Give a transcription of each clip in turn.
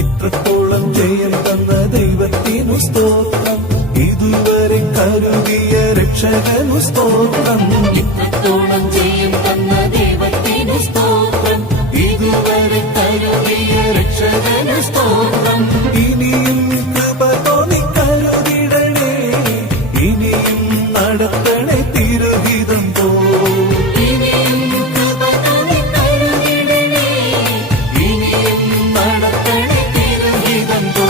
ഇത്രത്തോളം ജയം തന്ന ദൈവത്തിനു സ്തോത്രം, ഇതുവരെ കരുതിയ രക്ഷകനു സ്തോത്രം. ഇത്രത്തോളം ജയം തന്ന ദൈവത്തിനു സ്തോത്രം, ഇതുവരെ കരുതിയ രക്ഷകനു സ്തോത്രം. ഇനിയും കൃപ തോന്നി കരുതിടണേ, ഇനിയും നടത്തണേ തിരുഹിതം പോ. ഇനിയും കൃപ തോന്നി കരുതിടണേ, ഇനിയും നടത്തണേ തിരുഹിതം പോ.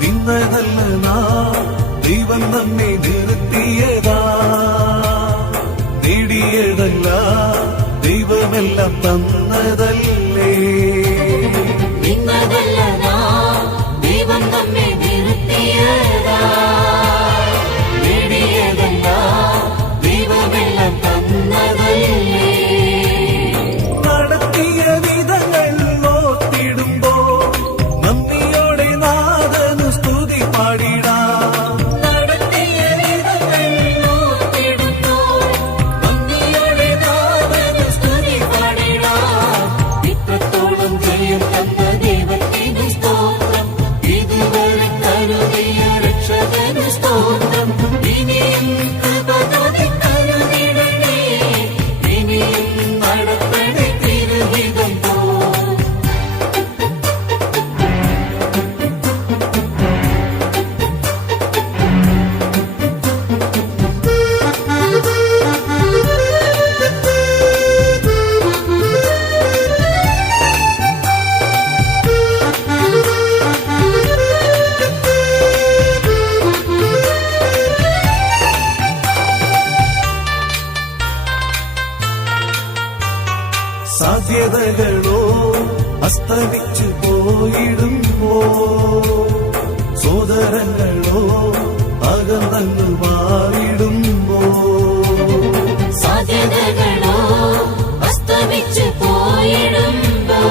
വിന്നതല്ല നാം, ദൈവം നമ്മെ നിർത്തിയതാ. നേടിയതല്ല, ദൈവമെല്ലാം തന്നതല്ലേ. നിന്നതല്ല നാം, ദൈവം നമ്മെ നിർത്തിയതാ. നേടിയതല്ല, ദൈവമെല്ലാം തന്നതല്ലേ. നടത്തിയ വിധങ്ങൾ ഓർത്തിടുമ്പോ നന്ദിയോടെ നാഥനു സ്തുതി പാടിടാം. നടത്തിയ വിധങ്ങൾ ഓർത്തിടുമ്പോൾ നന്ദിയോടെ നാഥനു സ്തുതി പാടിടാം. ഇത്രത്തോളം ജയം തന്ന ദൈവത്തിനു സ്തോത്രം, ഇതുവരെ കരുതിയ രക്ഷകനു സ്തോത്രം. ഇനിയും കൃപ തോന്നി കരുതിടണേ, ഇനിയും നടത്തണേ തിരുഹിതം പോ. സാധ്യതകളോ അസ്തമിച്ചു പോയിടുമ്പോ, സോദരങ്ങളോ അകന്നു മാറിടുമ്പോ, സാധ്യതകളോ അസ്തമിച്ചു പോയിടുമ്പോൾ,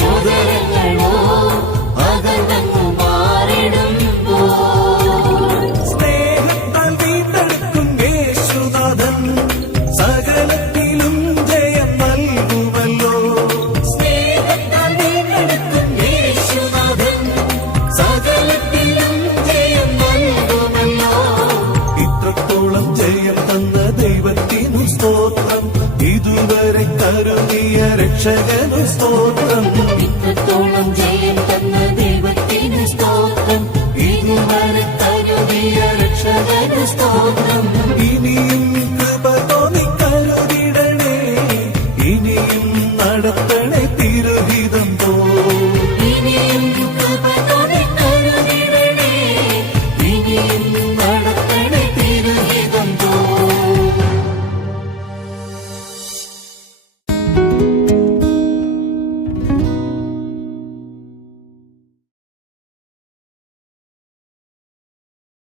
സോദരങ്ങളോ അകന്നു മാറിടുമ്പോൾ, സ്നേഹത്താൽ വീണ്ടെടുക്കും യേശുനാഥൻ സകലത്തിലും ജയം നൽകുമല്ലോ. സ്നേഹത്താൽ വീണ്ടെടുക്കും യേശുനാഥൻ സകലത്തിലും ജയം നൽകുമല്ലോ. ഇത്രത്തോളം ജയം തന്ന ദൈവത്തിനു സ്തോത്രം, ഇതുവരെ കരുതിയ രക്ഷകനു സ്തോത്രം. ഇത്രത്തോളം ജയം തന്ന ദൈവത്തിനു സ്തോത്രം, ഇതുവരെ കരുതിയ രക്ഷകനു സ്തോത്രം.